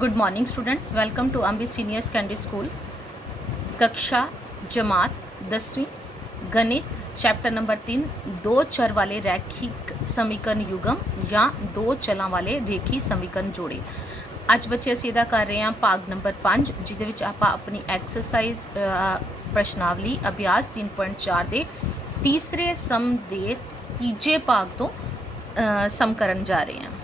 Good morning students, welcome to Amrit senior secondary school. कक्षा जमात 10वीं, गणित चैप्टर नंबर 3, दो चर वाले रैखिक समीकरण युगम या दो चलों वाले रेखी समीकरण जोड़े। अज बच्चे असीं इहदा कर रहे हैं भाग नंबर 5, जिहदे विच आपां अपनी एक्सरसाइज प्रश्नावली अभ्यास 3.4 के तीसरे सम के तीजे भाग तो सम करन जा रहे हैं।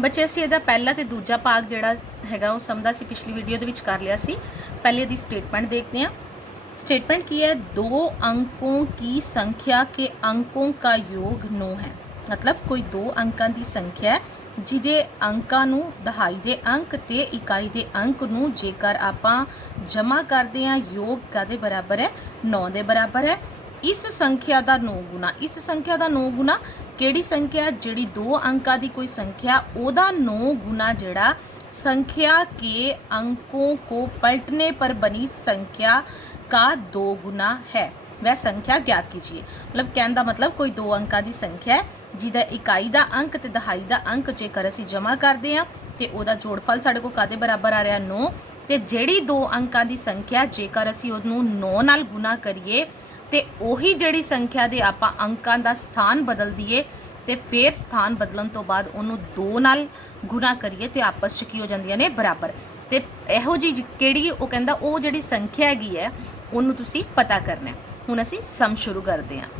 बच्चे असीं इहदा पहला ते दूजा भाग जिहड़ा हैगा वो सम दा असीं पिछली वीडियो दे विच कर लिया सी। पहले इहदी स्टेटमेंट देखते हैं। स्टेटमेंट की है, दो अंकों की संख्या के अंकों का योग 9 है। मतलब कोई दो अंकों की संख्या है जिहदे अंकां नूं दहाई दे अंक ते इकाई दे अंक नूं जेकर आपां जमा करदे हां योग कादे बराबर है, 9 दे बराबर है। इस संख्या का 9 गुना, इस संख्या का 9 गुना केड़ी संख्या, जिहड़ी दो अंकों की कोई संख्या ओदा 9 गुना जिहड़ा संख्या के अंकों को पलटने पर बनी संख्या का 2 गुना है, वह संख्या ज्ञात कीजिए। मतलब कहने का मतलब कोई दो अंकों की संख्या है जिहदा इकाई का अंक ते दहाई का अंक जेकर असीं जमा करते हैं तो ओदा जोड़फल साडे कोल कादे बराबर आ रहा 9, ते जिहड़ी दो अंकों की संख्या जेकर असीं उहनूं 9 नाल गुना करिए तो उही जिहड़ी संख्या दे आपां अंकां दा स्थान बदल दईए तो फिर स्थान बदलन तो बाद उन्होंने 2 नाल गुना करिए तो आपस च की हो जांदियां ने बराबर। तो इहो जी किहड़ी वो कहंदा वो जिहड़ी संख्या हैगी है उन्होंने तुसीं पता करना है। हुण असीं सम शुरू करते हैं।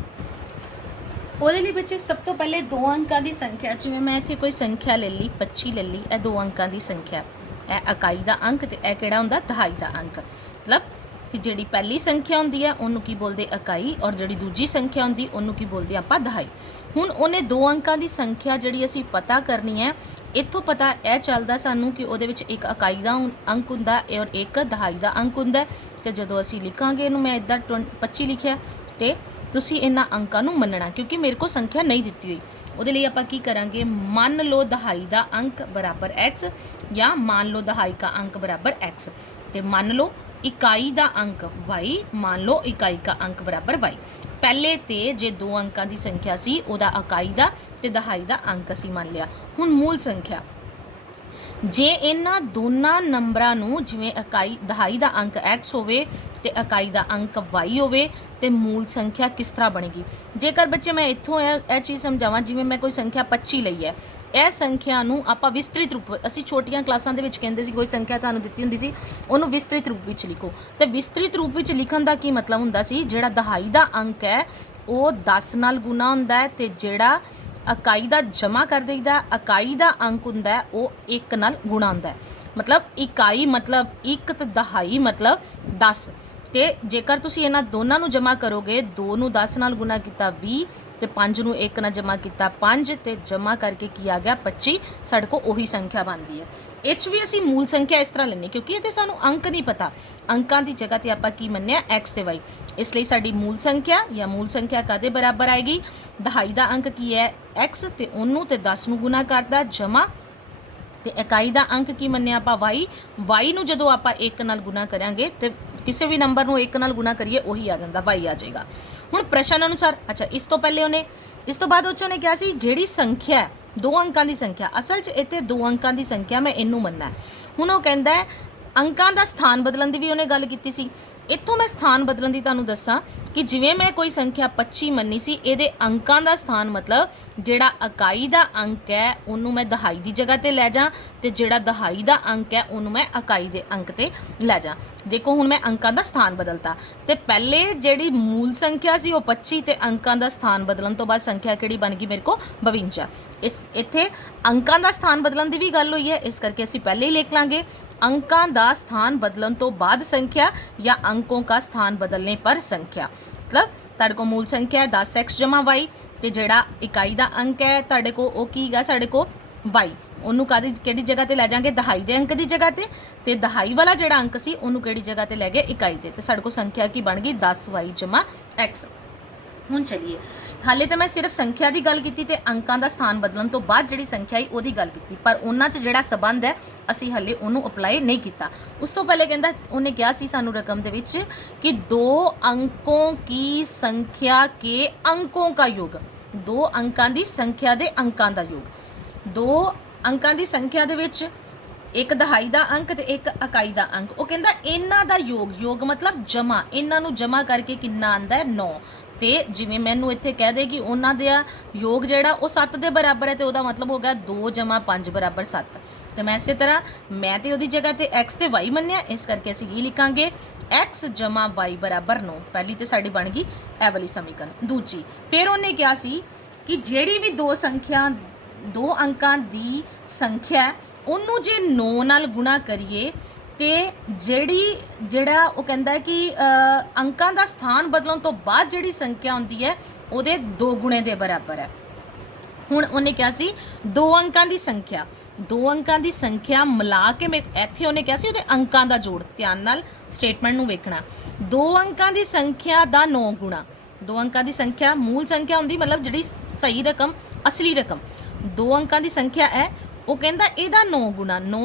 ਉਹਦੇ ਲਈ बच्चे सब तो पहले दो अंकों की संख्या, जिवें मैं इत्थे कोई संख्या ले ली 25 ले ली, यह दो अंकों की संख्या, यह इकाई का अंक तो यह किहड़ा हुंदा दहाई का अंक। मतलब कि जिहड़ी पहली संख्या हुंदी है उन्होंने की बोलते इकाई और जिहड़ी दूजी संख्या हुंदी उन्होंने की बोलते आपां दहाई। हुण उन्हें दो अंकों की संख्या जिहड़ी असीं पता करनी है, इत्थों पता यह चलदा सानूं कि उहदे विच एक इकाई का अंक हुंदा और एक दहाई का अंक हुंदा। ते जदों असीं लिखांगे इहनूं, मैं इदां 25 लिखिया ते तुसीं इन्हां अंकां नूं मन्नना, क्योंकि मेरे को संख्या नहीं दित्ती हुई। ਉਹਦੇ ਲਈ ਆਪਾਂ ਕੀ ਕਰਾਂਗੇ, ਮੰਨ ਲਓ ਦਹਾਈ ਦਾ ਅੰਕ ਬਰਾਬਰ x ਜਾਂ ਮੰਨ ਲਓ ਦਹਾਈ ਦਾ ਅੰਕ ਬਰਾਬਰ x ਤੇ ਮੰਨ ਲਓ इकाई का अंक y, मान लो इकाई का अंक बराबर y। पहले तो जे दो अंकों की संख्या सी उहदा इकाई का ते दहाई का अंक असीं मान लिया। हुण मूल संख्या, जे इन्हां दोनों नंबरां नूं जिवें इकाई दहाई का अंक x होवे ते इकाई का अंक y होवे ते मूल संख्या किस तरह बनेगी। जेकर बच्चे मैं इत्थों यह चीज़ समझावां, जिवें मैं कोई संख्या 25 लई है, यह संख्या नूं आपां विस्तृत रूप, असीं छोटियां क्लासां दे विच कहंदे सी कोई संख्या तुहानूं दित्ती हुंदी सी उहनूं विस्तृत रूप विच लिखो। ते विस्तृत रूप विच लिखण दा की मतलब हुंदा सी, जिहड़ा दहाई दा अंक है वो 10 नाल गुना हुंदा है ते जिहड़ा इकाई दा जमा कर देईदा, इकाई दा अंक हुंदा है वो 1 नाल गुणा हुंदा है। मतलब इकाई मतलब 1 ते दहाई मतलब 10। तो जेकर तुसीं इन्हां दोनों नूं जमा करोगे, 2 नूं 10 नाल गुना किया 20 तो 5 नूं 1 नाल जमा किया 5 तो जमा करके की आ गया 25, साडे को उही संख्या बनती है। इस भी असीं मूल संख्या इस तरह लेने, क्योंकि ये सानू अंक नहीं पता, अंकों की जगह तो आपां की मन्निया x ते y, इसलिए साडी मूल संख्या या मूल संख्या कादे बराबर आएगी, दहाई का अंक की है x ते उन्नू ते 10 नूं गुना करदा जमा ते इकाई का अंक की मन्निया आपां y नूं जदों आपां 1 नाल गुना करांगे तो किसी भी नंबर नूं 1 नाल गुना करिए वही आ जाता, y आ जाएगा। हुण प्रश्न अनुसार, अच्छा इस तो पहले उन्हें, इस तो बाद उन्हें क्या सी, जिहड़ी संख्या है दो अंकों की संख्या, असल च इत्थे दो अंकों की संख्या मैं इनू मनना है। हुण वो कहंदा है अंकों का स्थान बदलन की भी उन्हें गल की सी। इत्थों मैं स्थान बदलन की तुहानूं दस्सां कि जिवें मैं कोई संख्या 25 मन्नी सी, इहदे अंकों का स्थान मतलब जिहड़ा इकाई का अंक है उन्होंने मैं दहाई की जगह पर लै जां ते जिहड़ा दहाई का अंक है उन्होंने मैं इकाई के अंक ते लै जां। देखो हुण मैं अंकों का स्थान बदलता, तो पहले जिहड़ी मूल संख्या सी वो 25 ते अंकों का स्थान बदलन तो बाद संख्या किहड़ी बन गई मेरे को 52। इस इत्थे अंकों का स्थान बदलन की भी गल हुई है, इस करके असीं पहले ही लिख लांगे अंकों का स्थान बदलन तो बाद संख्या या अंकों का स्थान बदलने पर संख्या। मतलब तुहाडे को मूल संख्या है 10x जमा y ते जिहड़ा इकाई का अंक है तुहाडे को वो की है साडे को y, उन्होंने कादी किहड़ी जगह ते लै जांगे, दहाई दे अंक की जगह ते, ते दहाई वाला जिहड़ा अंक सी उन्होंने किहड़ी जगह ते लै गए इकाई ते साडे को संख्या की बन गई 10y जमा x। हुण चलिए, हाले तो मैं सिर्फ संख्या की गल की, अंकों का स्थान बदलन तो बाद जिहड़ी संख्या आई उहदी गल की, पर उन्हां च जिहड़ा संबंध है असीं हले उहनूं अप्लाई नहीं किया। उस तो पहले कहंदा उन्हें कहा सी सानूं रकम दे विच कि दो अंकों की संख्या के अंकों का योग, दो अंकों की संख्या के अंकों का योग, दो ਅੰਕਾਂ ਦੀ ਸੰਖਿਆ ਦੇ ਵਿੱਚ ਇੱਕ ਦਹਾਈ ਦਾ ਅੰਕ ਤੇ ਇੱਕ ਇਕਾਈ ਦਾ ਅੰਕ। ਉਹ ਕਹਿੰਦਾ ਇਹਨਾਂ ਦਾ ਯੋਗ ਮਤਲਬ ਜਮਾ, ਇਹਨਾਂ ਨੂੰ ਜਮਾ ਕਰਕੇ ਕਿੰਨਾ ਆਂਦਾ ਹੈ 9। ਤੇ ਜਿਵੇਂ ਮੈਨੂੰ ਇੱਥੇ ਕਹਿ ਦੇ ਕਿ ਉਹਨਾਂ ਦਾ ਯੋਗ ਜਿਹੜਾ ਉਹ 7 ਦੇ ਬਰਾਬਰ ਹੈ ਤੇ ਉਹਦਾ ਮਤਲਬ ਹੋ ਗਿਆ 2 + 5 = 7। ਤੇ ਮੈਂ ਇਸੇ ਤਰ੍ਹਾਂ ਮੈਂ ਤੇ ਉਹਦੀ ਜਗ੍ਹਾ ਤੇ x ਤੇ y ਮੰਨਿਆ, ਇਸ ਕਰਕੇ ਅਸੀਂ ਇਹ ਲਿਖਾਂਗੇ x + y = 9। ਪਹਿਲੀ ਤੇ ਸਾਡੀ ਬਣ ਗਈ ਇਹ ਵਾਲੀ ਸਮੀਕਰਨ। ਦੂਜੀ ਫਿਰ ਉਹਨੇ ਕਿਹਾ ਸੀ ਕਿ ਜਿਹੜੀ ਵੀ ਦੋ ਅੰਕਾਂ ਦੀ ਸੰਖਿਆ ਉਹਨੂੰ ਜੇ 9 ਨਾਲ ਗੁਣਾ ਕਰੀਏ ਤੇ ਜਿਹੜਾ ਉਹ ਕਹਿੰਦਾ ਕਿ ਅੰਕਾਂ ਦਾ ਸਥਾਨ ਬਦਲਣ ਤੋਂ ਬਾਅਦ ਜਿਹੜੀ ਸੰਖਿਆ ਹੁੰਦੀ ਹੈ ਉਹਦੇ 2 ਗੁਣੇ ਦੇ ਬਰਾਬਰ ਹੈ। ਹੁਣ ਉਹਨੇ ਕਿਹਾ ਸੀ ਦੋ ਅੰਕਾਂ ਦੀ ਸੰਖਿਆ ਮਿਲਾ ਕੇ ਇੱਥੇ ਉਹਨੇ ਕਿਹਾ ਸੀ ਉਹਦੇ ਅੰਕਾਂ ਦਾ ਜੋੜ। ਧਿਆਨ ਨਾਲ ਸਟੇਟਮੈਂਟ ਨੂੰ ਵੇਖਣਾ। 2 ਅੰਕਾਂ ਦੀ ਸੰਖਿਆ ਦਾ 9 ਗੁਣਾ, 2 ਅੰਕਾਂ ਦੀ ਸੰਖਿਆ ਮੂਲ ਸੰਖਿਆ ਹੁੰਦੀ ਮਤਲਬ ਜਿਹੜੀ ਸਹੀ ਰਕਮ ਅਸਲੀ ਰਕਮ 2 ਅੰਕਾਂ ਦੀ ਸੰਖਿਆ ਹੈ। ਉਹ ਕਹਿੰਦਾ ਇਹਦਾ 9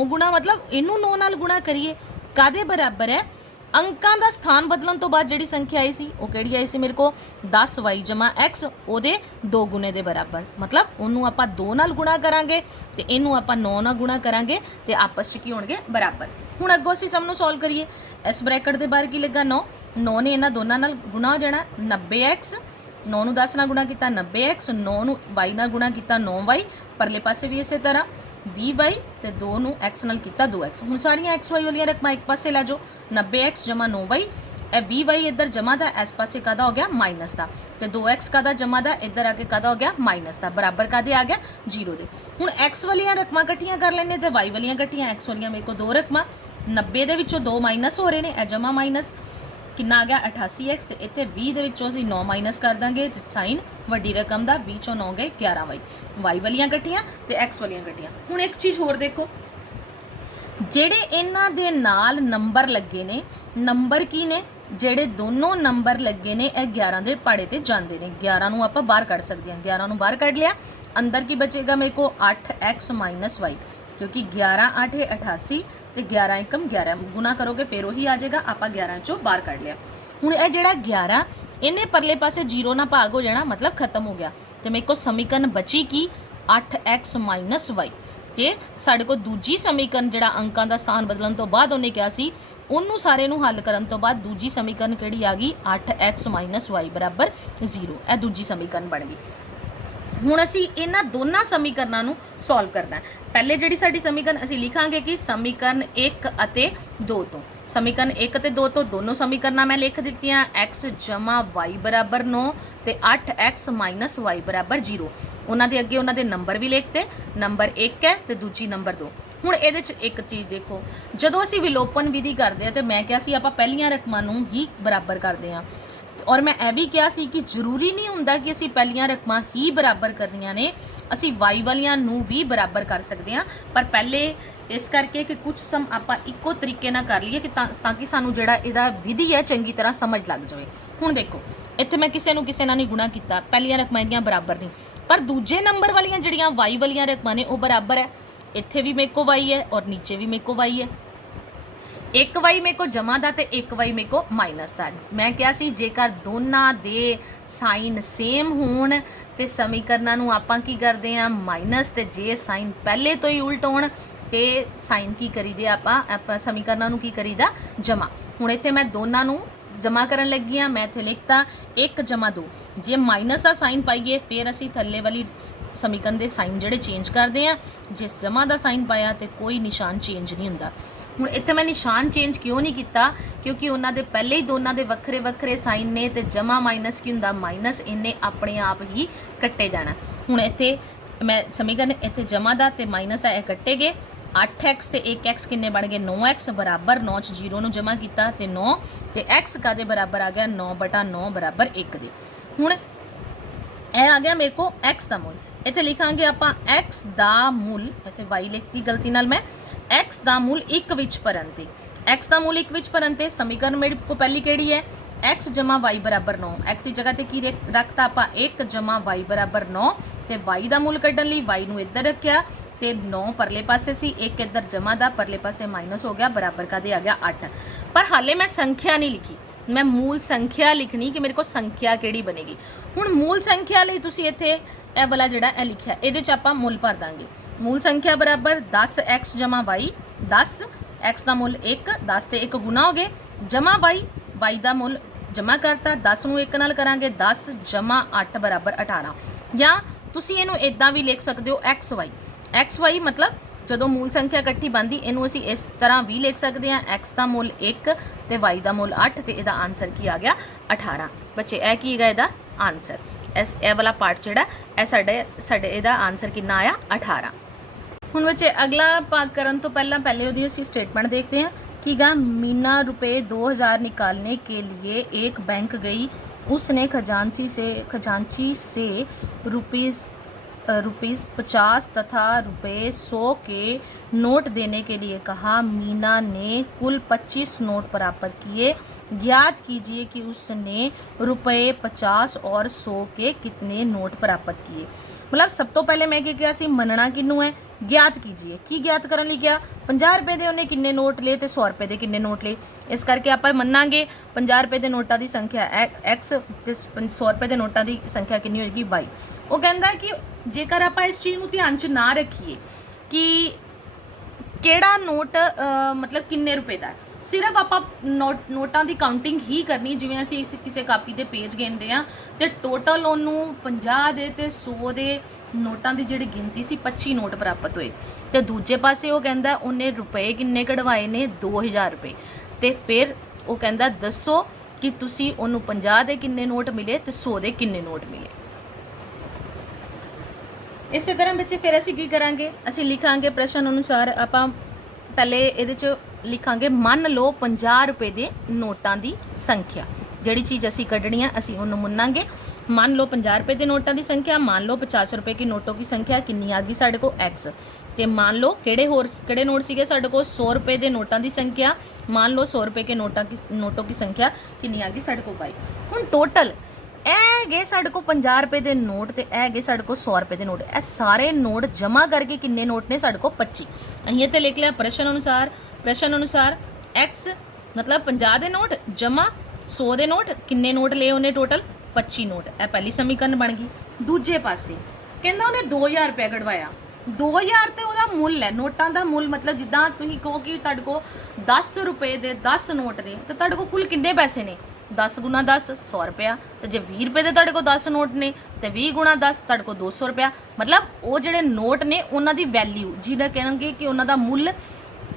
ਗੁਣਾ ਮਤਲਬ ਇਹਨੂੰ 9 ਨਾਲ ਗੁਣਾ ਕਰੀਏ ਕਾਦੇ ਬਰਾਬਰ ਹੈ? ਅੰਕਾਂ ਦਾ ਸਥਾਨ ਬਦਲਣ ਤੋਂ ਬਾਅਦ ਜਿਹੜੀ ਸੰਖਿਆ ਆਈ ਸੀ ਉਹ ਕਿਹੜੀ ਆਈ ਸੀ ਮੇਰੇ ਕੋ 10y + x ਉਹਦੇ 2 ਗੁਣੇ ਦੇ ਬਰਾਬਰ। ਮਤਲਬ ਉਹਨੂੰ ਆਪਾਂ 2 ਨਾਲ ਗੁਣਾ ਕਰਾਂਗੇ ਤੇ ਇਹਨੂੰ ਆਪਾਂ 9 ਨਾਲ ਗੁਣਾ ਕਰਾਂਗੇ ਤੇ ਆਪਸ 'ਚ ਕੀ ਹੋਣਗੇ ਬਰਾਬਰ। ਹੁਣ ਅੱਗੋਂ ਅਸੀਂ ਸਭ ਨੂੰ ਸੋਲਵ ਕਰੀਏ। ਇਸ ਬ੍ਰੈਕਟ ਦੇ ਬਾਹਰ ਕੀ ਲੱਗਾ 9 ਨੇ ਇਹਨਾਂ ਦੋਨਾਂ ਨਾਲ ਗੁਣਾ ਹੋ ਜਾਣਾ 90x। 9 ਨੂੰ 10 ਨਾਲ ਗੁਣਾ ਕੀਤਾ 90x, 9 ਨੂੰ y ਨਾਲ ਗੁਣਾ ਕੀਤਾ 9y, ਪਰਲੇ ਪਾਸੇ ਵੀ ਇਸੇ ਤਰ੍ਹਾਂ 20y ਤੇ 2 ਨੂੰ x ਨਾਲ ਕੀਤਾ 2x। ਹੁਣ ਸਾਰੀਆਂ xy ਵਾਲੀਆਂ ਰਕਮਾਂ ਇੱਕ ਪਾਸੇ ਲੈ ਜਾਓ 90x = 9y, ਇਹ 20y ਇੱਧਰ ਜਮਾ ਦਾ ਇਸ ਪਾਸੇ ਕਾਦਾ ਹੋ ਗਿਆ ਮਾਈਨਸ ਦਾ ਤੇ 2x ਕਾਦਾ ਜਮਾ ਦਾ ਇੱਧਰ ਆ ਕੇ ਕਾਦਾ ਹੋ ਗਿਆ ਮਾਈਨਸ ਦਾ, ਬਰਾਬਰ ਕਾਦੇ ਆ ਗਿਆ 0 ਦੇ। ਹੁਣ x ਵਾਲੀਆਂ ਰਕਮਾਂ ਇਕੱਠੀਆਂ ਕਰ ਲੈਣੇ ਤੇ y ਵਾਲੀਆਂ ਇਕੱਠੀਆਂ। x ਵਾਲੀਆਂ ਮੇਰੇ ਕੋਲ 2 ਰਕਮਾਂ 90 ਦੇ ਵਿੱਚੋਂ 2 ਮਾਈਨਸ ਹੋ ਰਹੇ ਨੇ, ਇਹ ਜਮਾ ਮਾਈਨਸ ਕਿੰਨਾ ਆ ਗਿਆ 88x ਤੇ ਇੱਥੇ 20 ਦੇ ਵਿੱਚੋਂ ਅਸੀਂ 9 ਮਾਈਨਸ ਕਰ ਦਾਂਗੇ ਸਾਈਨ ਵੱਡੀ ਰਕਮ ਦਾ 20 ਚੋਂ 9 ਗਏ 11y। y ਵਾਲੀਆਂ ਇਕੱਠੀਆਂ ਤੇ x ਵਾਲੀਆਂ ਇਕੱਠੀਆਂ। ਹੁਣ ਇੱਕ ਚੀਜ਼ ਹੋਰ ਦੇਖੋ, ਜਿਹੜੇ ਇਹਨਾਂ ਦੇ ਨਾਲ ਨੰਬਰ ਲੱਗੇ ਨੇ, ਨੰਬਰ ਕੀ ਨੇ? ਜਿਹੜੇ ਦੋਨੋਂ ਨੰਬਰ ਲੱਗੇ ਨੇ ਇਹ 11 ਦੇ ਪਾੜੇ ਤੇ ਜਾਂਦੇ ਨੇ। 11 ਨੂੰ ਆਪਾਂ ਬਾਹਰ ਕੱਢ ਸਕਦੇ ਹਾਂ। 11 ਨੂੰ ਬਾਹਰ ਕੱਢ ਲਿਆ, ਅੰਦਰ ਕੀ ਬਚੇਗਾ ਮੇਰੇ ਕੋ 8x - y, ਕਿਉਂਕਿ 11 8 88 ਤੇ 11 × 11 ਗੁਣਾ ਕਰੋਗੇ ਫਿਰ ਉਹੀ ਆ ਜਾਏਗਾ। ਆਪਾਂ 11 ਚੋਂ ਬਾਹਰ ਕੱਢ ਲਿਆ। ਹੁਣ ਇਹ ਜਿਹੜਾ 11 ਇਹਨੇ ਪਰਲੇ ਪਾਸੇ 0 ਨਾਲ ਭਾਗ ਹੋ ਜਾਣਾ, ਮਤਲਬ ਖਤਮ ਹੋ ਗਿਆ ਤੇ ਮੇਰੇ ਕੋ ਸਮੀਕਰਨ ਬਚੀ ਕੀ 8x - y। ਤੇ ਸਾਡੇ ਕੋਲ ਦੂਜੀ ਸਮੀਕਰਨ ਜਿਹੜਾ ਅੰਕਾਂ ਦਾ ਸਥਾਨ ਬਦਲਣ ਤੋਂ ਬਾਅਦ ਉਹਨੇ ਕਿਹਾ ਸੀ ਉਹਨੂੰ ਸਾਰੇ ਨੂੰ ਹੱਲ ਕਰਨ ਤੋਂ ਬਾਅਦ ਦੂਜੀ ਸਮੀਕਰਨ ਕਿਹੜੀ ਆ ਗਈ 8x - y = 0। ਇਹ ਦੂਜੀ ਸਮੀਕਰਨ ਬਣ ਗਈ। ਹੁਣ ਅਸੀਂ ਇਹਨਾਂ ਦੋਨਾਂ ਸਮੀਕਰਨਾਂ ਨੂੰ ਸੋਲਵ ਕਰਨਾ ਹੈ। ਪਹਿਲੇ ਜਿਹੜੀ ਸਾਡੀ ਸਮੀਕਰਨ ਅਸੀਂ ਲਿਖਾਂਗੇ ਕਿ ਸਮੀਕਰਨ 1 ਅਤੇ 2 ਤੋਂ। ਸਮੀਕਰਨ 1 ਅਤੇ 2 ਤੋਂ ਦੋਨੋਂ ਸਮੀਕਰਨਾਂ ਮੈਂ ਲਿਖ ਦਿੱਤੀਆਂ x + y = 9 ਤੇ 8x - y = 0। ਉਹਨਾਂ ਦੇ ਅੱਗੇ ਉਹਨਾਂ ਦੇ ਨੰਬਰ ਵੀ ਲਿਖਤੇ, ਨੰਬਰ 1 ਹੈ ਤੇ ਦੂਜੀ ਨੰਬਰ 2। ਹੁਣ ਇਹਦੇ 'ਚ ਇੱਕ ਚੀਜ਼ ਦੇਖੋ, ਜਦੋਂ ਅਸੀਂ ਵਿਲੋਪਨ ਵਿਧੀ ਕਰਦੇ ਆ ਤੇ ਮੈਂ ਕਿਹਾ ਸੀ ਆਪਾਂ ਪਹਿਲੀਆਂ ਰਕਮਾਂ ਨੂੰ ਹੀ ਬਰਾਬਰ ਕਰਦੇ ਆ ਔਰ ਮੈਂ ਇਹ ਵੀ ਕਿਹਾ ਸੀ ਕਿ ਜ਼ਰੂਰੀ ਨਹੀਂ ਹੁੰਦਾ ਕਿ ਅਸੀਂ ਪਹਿਲੀਆਂ ਰਕਮਾਂ ਹੀ ਬਰਾਬਰ ਕਰਨੀਆਂ ਨੇ, ਅਸੀਂ y ਵਾਲੀਆਂ ਨੂੰ ਵੀ ਬਰਾਬਰ ਕਰ ਸਕਦੇ ਹਾਂ। ਪਰ ਪਹਿਲੇ ਇਸ ਕਰਕੇ ਕਿ ਕੁਝ ਸਮ ਆਪਾਂ ਇੱਕੋ ਤਰੀਕੇ ਨਾਲ ਕਰ ਲਈਏ ਕਿ ਤਾਂ ਕਿ ਸਾਨੂੰ ਜਿਹੜਾ ਇਹਦਾ ਵਿਧੀ ਹੈ ਚੰਗੀ ਤਰ੍ਹਾਂ ਸਮਝ ਲੱਗ ਜਾਵੇ। ਹੁਣ ਦੇਖੋ ਇੱਥੇ ਮੈਂ ਕਿਸੇ ਨੂੰ ਕਿਸੇ ਨਾਲ ਨਹੀਂ ਗੁਣਾ ਕੀਤਾ, ਪਹਿਲੀਆਂ ਰਕਮਾਂ ਇਹਦੀਆਂ ਬਰਾਬਰ ਨਹੀਂ, ਪਰ ਦੂਜੇ ਨੰਬਰ ਵਾਲੀਆਂ ਜਿਹੜੀਆਂ y ਵਾਲੀਆਂ ਰਕਮਾਂ ਨੇ ਉਹ ਬਰਾਬਰ ਹੈ। ਇੱਥੇ ਵੀ ਮੇਰੇ ਕੋ y ਹੈ ਔਰ ਨੀਚੇ ਵੀ ਮੇਰੇ ਕੋ y ਹੈ। ਇੱਕ y ਮੇਰੇ ਕੋ ਜਮਾ ਦਾ ਤੇ ਇੱਕ y ਮੇਰੇ ਕੋ ਮਾਈਨਸ ਦਾ। ਮੈਂ ਕਿਹਾ ਸੀ ਜੇਕਰ ਦੋਨਾਂ ਦੇ ਸਾਈਨ ਸੇਮ ਹੋਣ ਤੇ ਸਮੀਕਰਨਾਂ ਨੂੰ ਆਪਾਂ ਕੀ ਕਰਦੇ ਆ ਮਾਈਨਸ, ਤੇ ਜੇ ਸਾਈਨ ਪਹਿਲੇ ਤੋਂ ਹੀ ਉਲਟ ਹੋਣ ਤੇ ਸਾਈਨ ਕੀ ਕਰੀਦੇ ਆਪਾਂ ਸਮੀਕਰਨਾਂ ਨੂੰ ਕੀ ਕਰੀਦਾ ਜਮਾ। ਹੁਣ ਇੱਥੇ ਮੈਂ ਦੋਨਾਂ ਨੂੰ ਜਮਾ ਕਰਨ ਲੱਗੀ ਆ, ਮੈਂ ਇੱਥੇ ਲਿਖਤਾ 1 + 2। ਜੇ ਮਾਈਨਸ ਦਾ ਸਾਈਨ ਪਾਈਏ ਫਿਰ ਅਸੀਂ ਥੱਲੇ ਵਾਲੀ ਸਮੀਕਰਨ ਦੇ ਸਾਈਨ ਜਿਹੜੇ ਚੇਂਜ ਕਰਦੇ ਆ, ਜਿਸ ਜਮਾ ਦਾ ਸਾਈਨ ਪਾਇਆ ਤੇ ਕੋਈ ਨਿਸ਼ਾਨ ਚੇਂਜ ਨਹੀਂ ਹੁੰਦਾ। ਹੁਣ ਇੱਥੇ ਮੈਂ ਨਿਸ਼ਾਨ ਚੇਂਜ ਕਿਉਂ ਨਹੀਂ ਕੀਤਾ? ਕਿਉਂਕਿ ਉਹਨਾਂ ਦੇ ਪਹਿਲੇ ਹੀ ਦੋਨਾਂ ਦੇ ਵੱਖਰੇ ਵੱਖਰੇ ਸਾਈਨ ਨੇ ਤੇ ਜਮਾ ਮਾਈਨਸ ਕੀ ਹੁੰਦਾ ਮਾਈਨਸ, ਇਹਨੇ ਆਪਣੇ ਆਪ ਹੀ ਕੱਟੇ ਜਾਣਾ। ਹੁਣ ਇੱਥੇ ਮੈਂ ਸਮੀਕਰਨ ਇੱਥੇ ਜਮਾ ਦਾ ਤੇ ਮਾਈਨਸ ਦਾ ਇਹ ਕੱਟੇ ਗਏ। 8x ਤੇ 1x ਕਿੰਨੇ ਬਣ ਗਏ 9x = 9 'ਚ 0 ਨੂੰ ਜਮਾ ਕੀਤਾ ਤੇ 9 ਤੇ x ਕਾਦੇ ਬਰਾਬਰ ਆ ਗਿਆ 9/9 = 1 ਦੇ। ਹੁਣ ਇਹ ਆ ਗਿਆ ਮੇਰੇ ਕੋ x ਦਾ ਮੁੱਲ। ਇੱਥੇ ਲਿਖਾਂਗੇ ਆਪਾਂ x ਦਾ ਮੁੱਲ, ਇੱਥੇ y ਲਿਖਤੀ ਗਲਤੀ ਨਾਲ ਮੈਂ, x ਦਾ ਮੁੱਲ 1 ਵਿੱਚ ਭਰਨ ਤੇ। x ਦਾ ਮੁੱਲ 1 ਵਿੱਚ ਭਰਨ ਤੇ ਸਮੀਕਰਨ ਮੇਰੇ ਕੋ ਪਹਿਲੀ ਕਿਹੜੀ ਹੈ x + y = 9। x ਦੀ ਜਗ੍ਹਾ ਤੇ ਕੀ ਰੱਖਤਾ ਆਪਾਂ 1 + y = 9 ਤੇ y ਦਾ ਮੁੱਲ ਕੱਢਣ ਲਈ y ਨੂੰ ਇੱਧਰ ਰੱਖਿਆ ਤੇ 9 ਪਰਲੇ ਪਾਸੇ ਸੀ, 1 ਇੱਧਰ ਜਮਾ ਦਾ ਪਰਲੇ ਪਾਸੇ ਮਾਈਨਸ ਹੋ ਗਿਆ, ਬਰਾਬਰ ਕਾਦੇ ਆ ਗਿਆ 8। ਪਰ ਹਾਲੇ ਮੈਂ ਸੰਖਿਆ ਨਹੀਂ ਲਿਖੀ, ਮੈਂ ਮੂਲ ਸੰਖਿਆ ਲਿਖਣੀ ਕਿ ਮੇਰੇ ਕੋ ਸੰਖਿਆ ਕਿਹੜੀ ਬਣੇਗੀ। ਹੁਣ ਮੂਲ ਸੰਖਿਆ ਲਈ ਤੁਸੀਂ ਇੱਥੇ ਇਹ ਵਾਲਾ ਜਿਹੜਾ ਇਹ ਲਿਖਿਆ ਇਹਦੇ 'ਚ ਆਪਾਂ ਮੁੱਲ ਭਰ ਦਾਂਗੇ। ਮੂਲ ਸੰਖਿਆ ਬਰਾਬਰ 10x ਜਮਾ y, 10 x ਦਾ ਮੁੱਲ 1, 10 ਤੇ 1 ਗੁਣਾ ਹੋ ਗਏ, ਜਮਾ y ਦਾ ਮੁੱਲ ਜਮਾ ਕਰਤਾ, 10 ਨੂੰ 1 ਨਾਲ ਕਰਾਂਗੇ 10 ਜਮਾ 8 ਬਰਾਬਰ 18। ਜਾਂ ਤੁਸੀਂ ਇਹਨੂੰ ਇਦਾਂ ਵੀ ਲਿਖ ਸਕਦੇ ਹੋ xy ਮਤਲਬ ਜਦੋਂ ਮੂਲ ਸੰਖਿਆ ਇਕੱਠੀ ਬਣਦੀ ਇਹਨੂੰ ਅਸੀਂ ਇਸ ਤਰ੍ਹਾਂ ਵੀ ਲਿਖ ਸਕਦੇ ਹਾਂ, x ਦਾ ਮੁੱਲ 1 ਤੇ y ਦਾ ਮੁੱਲ 8 ਤੇ ਇਹਦਾ ਆਨਸਰ ਕੀ ਆ ਗਿਆ 18। ਬੱਚੇ ਇਹ ਕੀ ਹੈਗਾ ਇਹਦਾ ਆਨਸਰ, ਇਹ ਵਾਲਾ ਪਾਰਟ ਜਿਹੜਾ ਇਹ ਸਾਡੇ ਇਹਦਾ ਆਨਸਰ ਕਿੰਨਾ ਆਇਆ 18। ਹੁਣ ਬੱਚੇ ਅਗਲਾ ਭਾਗ ਕਰਨ ਤੋਂ ਪਹਿਲੇ ਉਹਦੀ ਅਸੀਂ स्टेटमेंट देखते हैं कि गा मीना रुपये 2000 निकालने के लिए एक बैंक गई, उसने खजांची से रुपीज़ 50 तथा रुपये 100 के नोट देने के लिए कहा। मीना ने कुल 25 नोट प्राप्त किए, ज्ञात कीजिए कि उसने रुपये 50 और 100 के कितने नोट प्राप्त किए। मतलब सब तो पहले मैं क्या किया सी मनना किनू है, ज्ञात कीजिए की ज्ञात करने ਲਈ ਕਿਹਾ 50 ਰੁਪਏ ਦੇ ਉਹਨੇ ਕਿੰਨੇ ਨੋਟ ਲਏ ਤੇ 100 ਰੁਪਏ ਦੇ ਕਿੰਨੇ ਨੋਟ ਲਏ। ਇਸ ਕਰਕੇ ਆਪਾਂ ਮੰਨਾਂਗੇ 50 ਰੁਪਏ ਦੇ ਨੋਟਾਂ ਦੀ ਸੰਖਿਆ x ਤੇ 100 ਰੁਪਏ ਦੇ ਨੋਟਾਂ ਦੀ ਸੰਖਿਆ ਕਿੰਨੀ ਹੋਏਗੀ y। ਉਹ ਕਹਿੰਦਾ ਕਿ ਜੇਕਰ ਆਪਾਂ ਇਸ ਚੀਜ਼ ਨੂੰ ਧਿਆਨ 'ਚ ਨਾ ਰੱਖੀਏ ਕਿ ਕਿਹੜਾ ਨੋਟ ਮਤਲਬ ਕਿੰਨੇ ਰੁਪਏ ਦਾ, ਸਿਰਫ ਆਪਾਂ ਨੋਟਾਂ ਦੀ ਕਾਊਂਟਿੰਗ ਹੀ ਕਰਨੀ। ਜਿਵੇਂ ਅਸੀਂ ਕਿਸੇ ਕਾਪੀ ਦੇ ਪੇਜ ਗਿਣਦੇ ਆ ਤੇ ਟੋਟਲ ਉਹਨੂੰ 50 ਦੇ ਤੇ 100 ਦੇ ਨੋਟਾਂ ਦੀ ਜਿਹੜੀ ਗਿਣਤੀ ਸੀ 25 ਨੋਟ ਪ੍ਰਾਪਤ ਹੋਏ, ਤੇ ਦੂਜੇ ਪਾਸੇ ਉਹ ਕਹਿੰਦਾ ਉਹਨੇ ਰੁਪਏ ਕਿੰਨੇ ਕਢਵਾਏ ਨੇ 2000 ਰੁਪਏ। ਤੇ ਫਿਰ ਉਹ ਕਹਿੰਦਾ ਦੱਸੋ ਕਿ ਤੁਸੀਂ ਉਹਨੂੰ 50 ਦੇ ਕਿੰਨੇ ਨੋਟ ਮਿਲੇ ਤੇ 100 ਦੇ ਕਿੰਨੇ ਨੋਟ ਮਿਲੇ। ਇਸੇ ਤਰ੍ਹਾਂ ਬੱਚੇ ਫਿਰ ਅਸੀਂ ਕੀ ਕਰਾਂਗੇ, ਅਸੀਂ ਲਿਖਾਂਗੇ ਪ੍ਰਸ਼ਨ ਅਨੁਸਾਰ। ਆਪਾਂ ਪਹਿਲੇ ਇਹਦੇ 'ਚ ਲਿਖਾਂਗੇ ਮੰਨ ਲਓ 50 ਰੁਪਏ ਦੇ ਨੋਟਾਂ ਦੀ ਸੰਖਿਆ। ਜਿਹੜੀ ਚੀਜ਼ ਅਸੀਂ ਕੱਢਣੀ ਹੈ ਅਸੀਂ ਉਹਨੂੰ ਮੰਨਾਂਗੇ। मान लो 50 रुपये के नोटा की संख्या, मान लो 50 रुपये की नोटों की संख्या कितनी आ गई साढ़े को x। तो मान लो किहड़े नोट सीगे साढ़े को 100 रुपये के नोटा की संख्या, मान लो 100 रुपये के नोटों की संख्या कितनी आ गई साढ़े को y। हुण टोटल ए गए साढ़े को 50 रुपये के नोट तो ए गए साढ़े को 100 रुपये के नोट। ए सारे नोट जमा करके किन्ने नोट ने साढ़े को 25। अहीं इत्थे लिख लिया प्रश्न अनुसार x मतलब 50 के नोट जमा 100 के नोट, किन्ने नोट ले उन्हें टोटल 25 नोट। ए पहली समीकरण बन गई। दूजे पासे कहना उन्हें 2000 रुपया कढ़वाया, 2000 तो वह मुल है नोटा का मुल। मतलब जिदा तुम कहो कि तुहाडे को 10 रुपये के 10 नोट ने तो तुहाडे को कुल किन्ने पैसे ने 10 गुणा 10 100 रुपया। तो जे 20 रुपये के तुहाडे को 10 नोट ने तो 20 गुणा 10 तुहाडे को 200 रुपया। मतलब वो जिहड़े नोट ने उन्हां दी वैल्यू जिहड़ा कहेंगे कि उन्हां दा मुल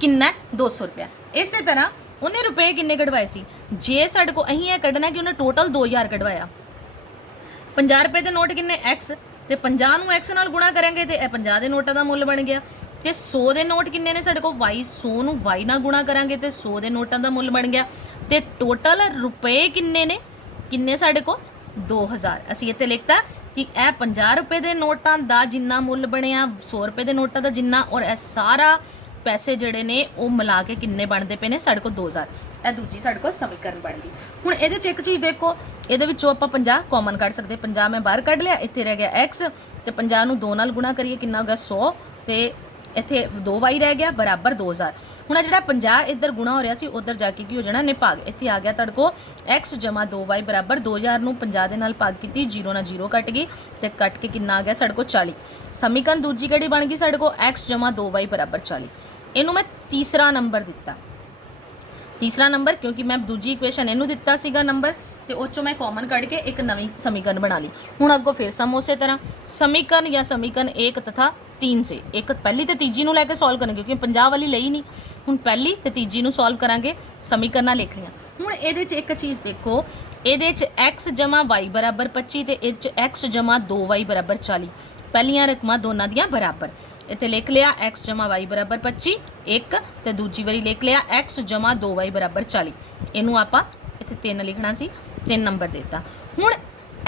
किन्ना 200 रुपया। इस तरह उन्हें रुपये किन्ने कढ़वाए सी, जे साढ़े को अहीं यह कढ़ना कि उन्हें टोटल 2000 कढ़वाया। 50 रुपये के नोट किन्ने x तो 50 नूं x नाल गुणा करेंगे तो यह 50 के नोटा का मुल बन गया। तो 100 के नोट किन्ने ने साढ़े को y, 100 नूं y नाल गुणा करेंगे तो 100 के नोटा का मुल बन गया। तो टोटल रुपये किन्ने ने, किन्ने साढ़े को 2000। असीं इत्थे लिखता कि यह 50 रुपये के नोटा का जिन्ना मुल बनिया, 100 रुपये के नोटा का जिन्ना, और यह सारा पैसे जड़े ने वो मिला के किन्ने बनते पे ने साढ़े को 2000। यह दूजी साढ़े को समीकरण बन गई। हुण इहदे च एक चीज़ देखो, इहदे विचों आपां 50 कॉमन कढ सकते, 50 मैं बाहर कढ लिया, इत्थे रह गया x तो 50 नूं 2 नाल गुणा करिए कितना हो गया 100 तो इत्थे 2y रह गया बराबर 2000। हुण जिहड़ा 50 इधर गुणा हो रहा सी उधर जाके की हो जाना ने भाग, इत्थे आ गया तुहाडे को x जमा 2y बराबर 2000 नूं 50 दे नाल भाग कीती, 0 ना 0 कट गई तो कट के कितना आ गया साढ़े को 40। समीकरण दूजी किहड़ी बन गई साढ़े को x जमा 2y बराबर 40। इनू मैं तीसरा नंबर दिता, तीसरा नंबर क्योंकि मैं दूजी इक्वेशन इनू दिता सीगा नंबर तो उस मैं कॉमन कढ़ के एक नवी समीकरण बना ली। हुण अगों फिर सम उस तरह समीकरण या समीकरण 1 तथा 3 से एक पहली तो तीजी नूं लैके सॉल्व करेंगे क्योंकि 50 वाली लई नहीं। हुण पहली तो तीजी नूं सॉल्व करांगे, समीकरण लिखणियां। हुण इहदे च एक चीज़ देखो, इहदे च x जमा y बराबर 25 तो इह च x जमा 2y बराबर 40। पहलियां रकमां दोनों दियां बराबर, इत्थे लिख लिया x जमा y बराबर 25 एक तो दूजी वारी लिख लिया x जमा 2y बराबर 40। इनू आपां इत्थे 3 लिखना सी, 3 नंबर देता। हुण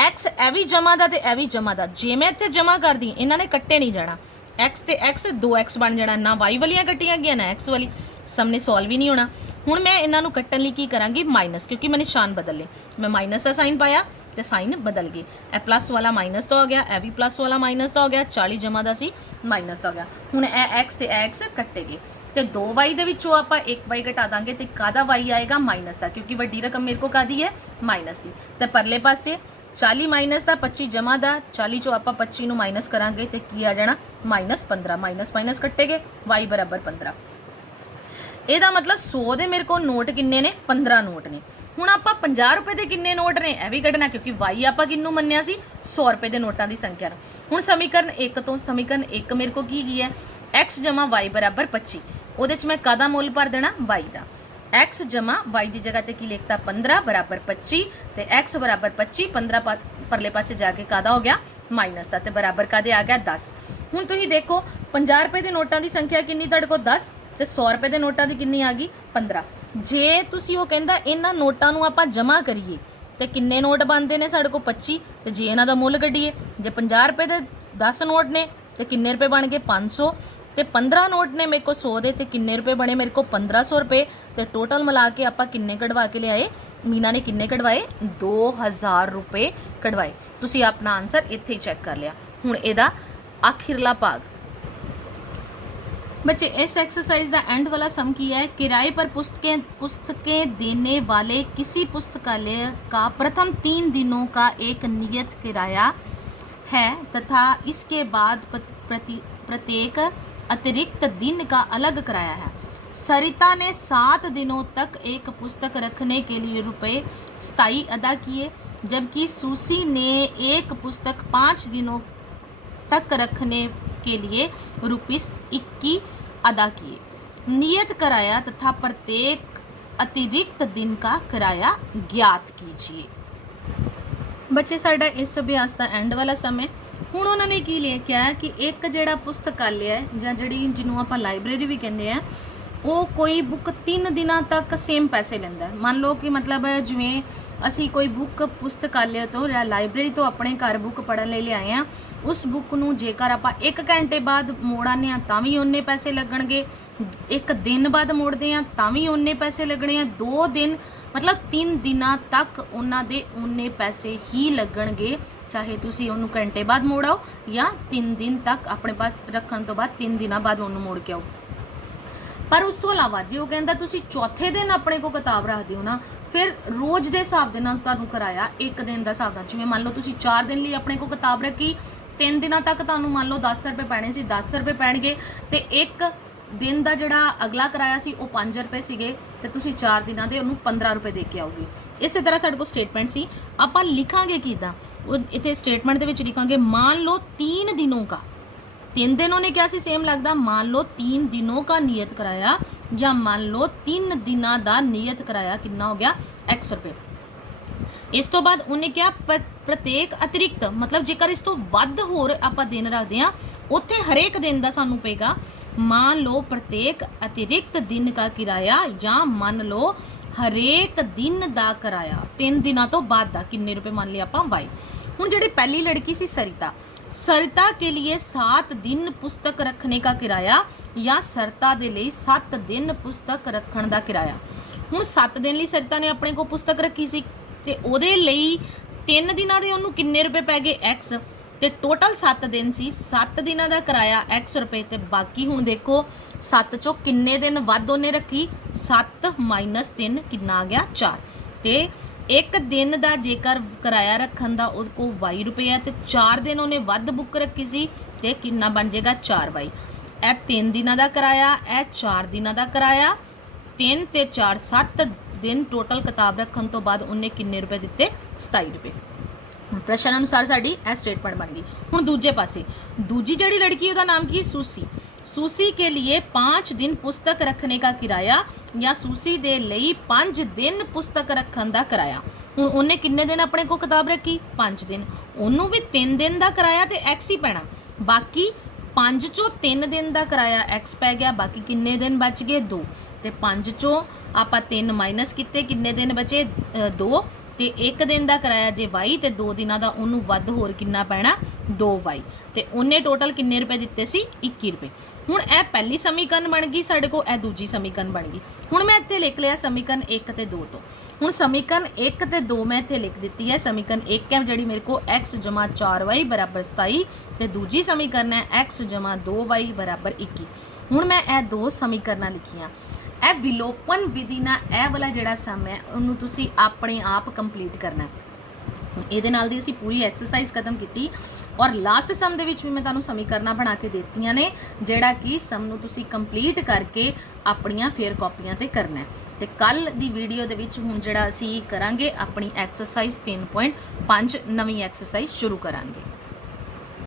x ए भी जमा दा ते ए भी जमा दा, जे मैं इत्थे जमा कर दी इन्हां ने कट्टे नहीं जाना, x ते x 2x बन जाना, ना y वालियां कट्टियां गईयां ना x वाली, सामने सॉल्व ही नहीं होना। हुण मैं इन्हां नूं कट्टण लई की करांगी माइनस, क्योंकि मैं निशान बदल ले, मैं माइनस का साइन पाया तो साइन बदल गए, ए प्लस वाला माइनस तो हो गया, ए भी प्लस वाला माइनस तो हो गया, 40 जमा दा सी माइनस तो हो गया। हुण ए x ते x कट्टे गए तो 2y दे विचों आपां 1y घटा दांगे तो कादा y आएगा माइनस का, क्योंकि वड्डी रकम मेरे को कादी है माइनस की। तो परले पासे 40 ਮਾਈਨਸ ਦਾ 25 ਜਮਾ ਦਾ 40 ਚੋਂ ਆਪਾਂ 25 ਨੂੰ ਮਾਈਨਸ ਕਰਾਂਗੇ ਤੇ ਕੀ ਆ ਜਾਣਾ -15 ਮਾਈਨਸ ਕੱਟੇਗੇ y ਬਰਾਬਰ 15। ਇਹਦਾ ਮਤਲਬ 100 ਦੇ ਮੇਰੇ ਕੋਲ ਨੋਟ ਕਿੰਨੇ ਨੇ 15 ਨੋਟ ਨੇ। ਹੁਣ ਆਪਾਂ 50 ਰੁਪਏ ਦੇ ਕਿੰਨੇ ਨੋਟ ਨੇ ਇਹ ਵੀ ਕੱਢਣਾ ਕਿਉਂਕਿ y ਆਪਾਂ ਕਿੰਨੂੰ ਮੰਨਿਆ ਸੀ 100 ਰੁਪਏ ਦੇ ਨੋਟਾਂ ਦੀ ਸੰਖਿਆ ਨੂੰ। ਹੁਣ ਸਮੀਕਰਨ 1 ਤੋਂ ਸਮੀਕਰਨ 1 ਮੇਰੇ ਕੋਲ ਕੀ ਹੈ x ਜਮਾ y ਬਰਾਬਰ 25। ਉਹਦੇ 'ਚ ਮੈਂ ਕਾਹਦਾ ਮੁੱਲ ਭਰ ਦੇਣਾ y ਦਾ। x ਜਮਾ y ਦੀ ਜਗ੍ਹਾ ਤੇ ਕੀ ਲਿਖਤਾ 15 ਬਰਾਬਰ 25 ਤੇ x ਬਰਾਬਰ 25 15 ਪਰਲੇ ਪਾਸੇ ਜਾ ਕੇ ਕਾਹਦਾ ਹੋ ਗਿਆ ਮਾਈਨਸ ਦਾ ਤੇ ਬਰਾਬਰ ਕਾਹਦੇ ਆ ਗਿਆ 10। ਹੁਣ ਤੁਸੀਂ ਦੇਖੋ 50 ਰੁਪਏ ਦੇ ਨੋਟਾਂ ਦੀ ਸੰਖਿਆ ਕਿੰਨੀ ਤੁਹਾਡੇ ਕੋਲ 10 ਤੇ 100 ਰੁਪਏ ਦੇ ਨੋਟਾਂ ਦੀ ਕਿੰਨੀ ਆ ਗਈ 15। ਜੇ ਤੁਸੀਂ ਉਹ ਕਹਿੰਦਾ ਇਹਨਾਂ ਨੋਟਾਂ ਨੂੰ ਆਪਾਂ ਜਮ੍ਹਾਂ ਕਰੀਏ ਤੇ ਕਿੰਨੇ ਨੋਟ ਬਣਦੇ ਨੇ ਸਾਡੇ ਕੋਲ 25 ਤੇ ਜੇ ਇਹਨਾਂ ਦਾ ਮੁੱਲ ਕੱਢੀਏ ਜੇ 50 ਰੁਪਏ ਦੇ 10 ਨੋਟ ਨੇ ਤੇ ਕਿੰਨੇ ਰੁਪਏ ਬਣ ਗਏ 500 ਤੇ 15 ਨੋਟ ਨੇ ਮੇਰੇ ਕੋਲ 100 ਦੇ ਤੇ ਕਿੰਨੇ ਰੁਪਏ ਬਣੇ ਮੇਰੇ ਕੋਲ 1500 ਰੁਪਏ ਤੇ ਟੋਟਲ ਮਿਲਾ ਕੇ ਆਪਾਂ ਕਿੰਨੇ ਕਢਵਾ ਕੇ ਲਿਆਏ ਮੀਨਾ ਨੇ ਕਿੰਨੇ ਕਢਵਾਏ 2000 ਰੁਪਏ ਕਢਵਾਏ। ਤੁਸੀਂ ਆਪਣਾ ਆਨਸਰ ਇੱਥੇ ਹੀ ਚੈੱਕ ਕਰ ਲਿਆ। ਹੁਣ ਇਹਦਾ आखिरला भाग बच्चे इस एक्सरसाइज का एंड वाला सम किया है किराए पर पुस्तकें देने वाले किसी पुस्तकालय का प्रथम 3 दिनों का एक नियत किराया है तथा इसके बाद प्रत्येक अतिरिक्त दिन का अलग किराया है। सरिता ने 7 दिनों तक एक पुस्तक रखने के लिए रुपए 27 अदा किए जबकि सुसी ने एक पुस्तक 5 दिनों तक रखने के लिए ₹21 अदा किए। नियत किराया तथा प्रत्येक अतिरिक्त दिन का किराया ज्ञात कीजिए। बच्चे साडा इस अभ्यास का एंड वाला समय हुण उन्होंने की लिखा है कि एक जिहड़ा पुस्तकालय है जां जिहड़ी जिन्हों आपां लाइब्रेरी भी कहते हैं वो कोई बुक 3 दिनों तक सेम पैसे लैंदा है। मान लो कि मतलब जिवें ਅਸੀਂ ਕੋਈ ਬੁੱਕ ਪੁਸਤਕਾਲਿਆ ਤੋਂ ਜਾਂ ਲਾਇਬ੍ਰੇਰੀ ਤੋਂ ਆਪਣੇ ਘਰ ਬੁੱਕ ਪੜ੍ਹਨ ਲਈ ਲਿਆਏ ਆ ਉਸ ਬੁੱਕ ਨੂੰ ਜੇਕਰ ਆਪਾਂ 1 ਘੰਟੇ ਬਾਅਦ ਮੋੜਾਂਦੇ ਆ ਤਾਂ ਵੀ ਉਹਨੇ ਪੈਸੇ ਲੱਗਣਗੇ, 1 ਦਿਨ ਬਾਅਦ ਮੋੜਦੇ ਆ ਤਾਂ ਵੀ ਉਹਨੇ ਪੈਸੇ ਲੱਗਣੇ ਆ, 2 ਦਿਨ मतलब 3 ਦਿਨਾਂ ਤੱਕ ਉਹਨਾਂ ਦੇ ਉਹਨੇ ਪੈਸੇ ਹੀ ਲੱਗਣਗੇ ਚਾਹੇ ਤੁਸੀਂ ਉਹਨੂੰ ਘੰਟੇ ਬਾਅਦ ਮੋੜਾਓ ਜਾਂ 3 ਦਿਨ ਤੱਕ ਆਪਣੇ ਪਾਸ ਰੱਖਣ ਤੋਂ ਬਾਅਦ 3 ਦਿਨਾਂ ਬਾਅਦ ਉਹਨੂੰ ਮੋੜ ਕੇ ਆਓ। पर उस तो इलावा जो कहता तुसी चौथे दिन अपने को किताब रखते हो ना फिर रोज़ के हिसाब के नाल तुहानूं किराया 1 दिन का हिसाब नाल जिवें मान लो तुसी 4 दिन लिए अपने को किताब रखी 3 दिनों तक तुहानूं मान लो 10 रुपए पैने सी 10 रुपए पैणगे ते 1 दिन का जिहड़ा अगला किराया सी वो 5 रुपए सीगे ते तुसी 4 दिनां दे उहनूं 15 रुपए दे के आओगे। इस तरह साडे कोल स्टेटमेंट सी आपां लिखांगे किदां इत्थे स्टेटमेंट दे विच लिखांगे मान लो 3 दिनों का 3 दिनों ने क्या सी सेम लगता मान लो 3 दिनों का नियत कराया या मान लो 3 दिनों का नियत कराया कितना हो गया x रुपए। इस तो बाद उन्हें क्या प्रत्येक अतिरिक्त मतलब जेकर इस तो वध होर आपां दिन रखते हैं उत्थे हरेक दिन का सानू पेगा मान लो प्रत्येक अतिरिक्त दिन का किराया या मान लो हरेक दिन का किराया 3 दिनों तो बाद का किन्ने रुपए मान लिया आपां y। हुण जिहड़ी पहली लड़की सी सरिता के लिए 7 दिन पुस्तक रखने का किराया या सरिता दे लिए 7 दिन पुस्तक रखण दा किराया। हुण 7 दिन लई सरिता ने अपने को पुस्तक रखी सी ते ओदे लई 3 दिनां दे ओनू किन्ने रुपए पै गए x ते टोटल 7 दिन सी 7 दिनां दा किराया x रुपए ते बाकी हुण देखो 7 चों किन्ने दिन वध ओने रखी 7 माइनस 3 किन्ना आ गया 4 ते 1 दिन का जेकर किराया रखन का उहदे को y रुपए है तो 4 दिन उन्हें वध बुक रखी सी ते किन्ना बन जाएगा 4y। ए 3 दिनों का किराया ए 4 दिनों का किराया 3 ते 4 7 दिन टोटल किताब रखन तो बाद उन्हें किन्ने रुपए दिते 27 रुपए। प्रश्न अनुसार साड़ी ए स्टेटमेंट बन गई। हुण दूजे पासे दूजी जिहड़ी लड़की उहदा नाम की सूसी के लिए 5 दिन पुस्तक रखने का किराया या सूसी दे लई 5 दिन पुस्तक रखन का किराया। हुण उन्हें किन्ने दिन अपने को किताब रखी 5 दिन उन्होंने भी 3 दिन का किराया तो x ही पैना बाकी 5 चों 3 दिन का किराया x पै गया बाकी किन्ने दिन बच गए 2 ते 5 चों आपां 3 माइनस किते किन्ने दिन बचे 2 ते 1 दिन का किराया जे y ते 2 दिनां दा उन्होंने वध होर किन्ना पैना 2y ते उन्हें टोटल किन्ने रुपए दिते सी 21 रुपए। हुण ए पहली समीकरण बन गई साडे को ए दूजी समीकरण बन गई। हुण मैं इत्थे लिख लिया समीकरण 1 ते 2 तो हुण समीकरण 1 ते 2 मैं इत्थे लिख दिती है। समीकरण 1 है जिहड़ी मेरे को x जमा 4y बराबर 27 ते दूजी समीकरण है x जमा 2y बराबर 21। हुण मैं ए 2 समीकरण लिखियां ए विलोपन विधि ना ए वाला जिहड़ा सम है उन्होंने तुसी अपने आप कंप्लीट करना है। ਹੁਣ ਇਹਦੇ ਨਾਲ ਦੀ ਅਸੀਂ ਪੂਰੀ ਐਕਸਰਸਾਈਜ਼ ਖਤਮ ਕੀਤੀ ਔਰ ਲਾਸਟ ਸਮ ਦੇ ਵਿੱਚ ਵੀ ਮੈਂ ਤੁਹਾਨੂੰ ਸਮੀਕਰਨਾਂ ਬਣਾ ਕੇ ਦਿੱਤੀਆਂ ਨੇ, ਜਿਹੜਾ ਕਿ ਸਮ ਨੂੰ ਤੁਸੀਂ ਕੰਪਲੀਟ ਕਰਕੇ ਆਪਣੀਆਂ ਫੇਰ ਕਾਪੀਆਂ ਤੇ ਕਰਨਾ ਹੈ। ਤੇ ਕੱਲ ਦੀ ਵੀਡੀਓ ਦੇ ਵਿੱਚ ਹੁਣ ਜਿਹੜਾ ਅਸੀਂ ਕਰਾਂਗੇ ਆਪਣੀ ਐਕਸਰਸਾਈਜ਼ 3.5 ਨਵੀਂ ਐਕਸਰਸਾਈਜ਼ ਸ਼ੁਰੂ ਕਰਾਂਗੇ।